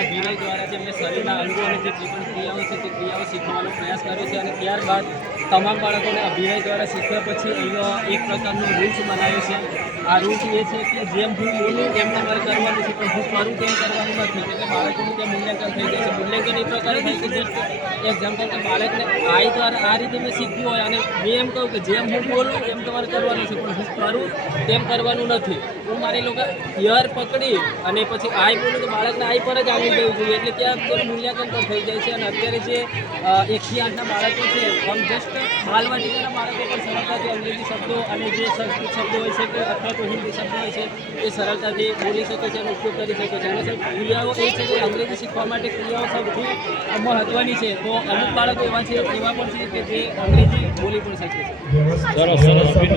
અભિનય દ્વારા જેમને શરીરના અંગો અને જે પણ ક્રિયાઓ છે તે ક્રિયાઓ શીખવાનો પ્રયાસ કર્યો છે અને ત્યારબાદ તમામ બાળકોને અભિનય દ્વારા શીખ્યા પછી અહીંયા એક પ્રકારનો રૂલ્સ બનાવ્યો છે. આ રૂલ્સ એ છે કે જેમ હું બોલું એમ તમારે કરવાનું છે, પણ હું કરું તેમ કરવાનું નથી. એટલે બાળકોનું ત્યાં મૂલ્યાંકન થઈ જાય છે. મૂલ્યાંકન એ પ્રકારે થાય કે જસ્ટ એક્ઝામ્પલ કે બાળકને આઈ દ્વારા આ રીતે મેં શીખવું હોય અને મેં એમ કહું કે જેમ હું બોલું એમ તમારે કરવાનું છે, પણ હું કરું તેમ કરવાનું નથી. હું મારી લોકો યર પકડી અને પછી આઈ બોલું તો બાળકને આઈ પર જ આવી જવું જોઈએ. એટલે ત્યાં તેનું મૂલ્યાંકન પણ થઈ જાય છે. અને અત્યારે જે 1 થી 8ના બાળકો છે, આમ જસ્ટ બાલવાટિકાના બાળકો પણ સરળતાથી અંગ્રેજી શબ્દો અને જે સંસ્કૃત શબ્દો હોય છે કે અથવા તો હિન્દી શબ્દો હોય છે એ સરળતાથી બોલી શકે છે અને ઉપયોગ કરી શકે છે. અને ક્રિયાઓ એ છે કે અંગ્રેજી શીખવા માટે ક્રિયાઓ સૌથી મહત્ત્વની છે. તો અમુક બાળકો એવા પણ છે કે જે અંગ્રેજી બોલી પણ શકે છે.